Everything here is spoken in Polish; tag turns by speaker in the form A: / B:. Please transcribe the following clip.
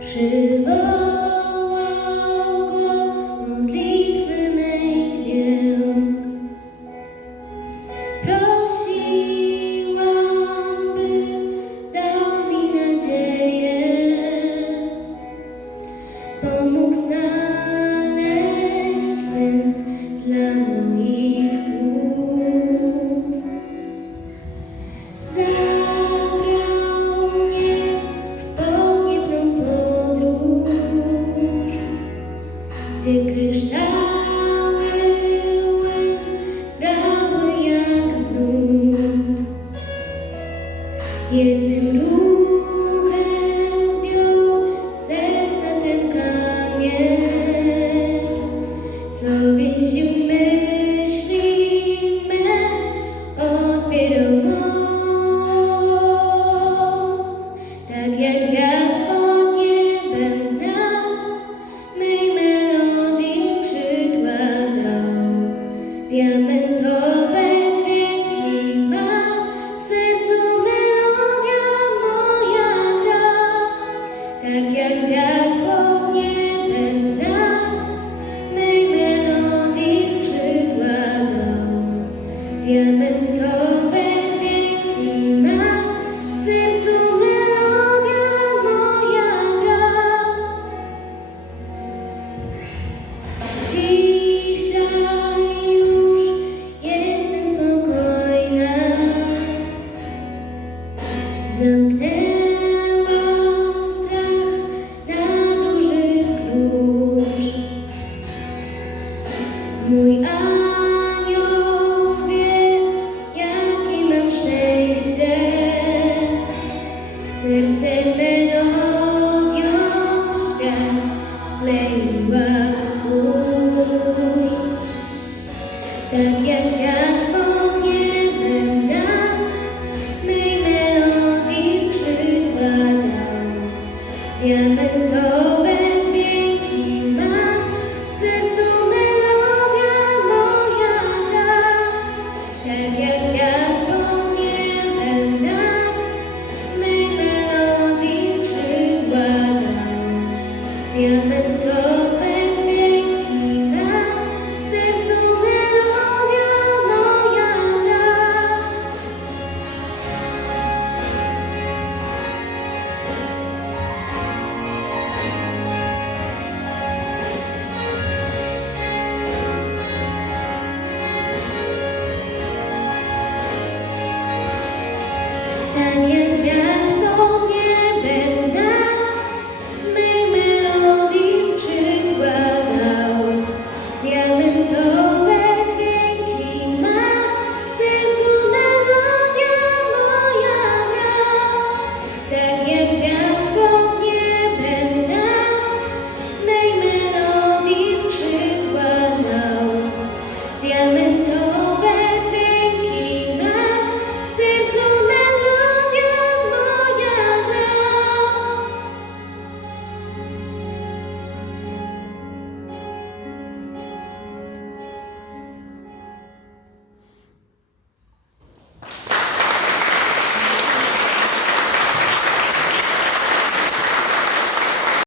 A: 是否 என்னும் Mój anioł wie, jakie mam szczęście, serce melodią świat skleiła swój. Tak jak ja Even though and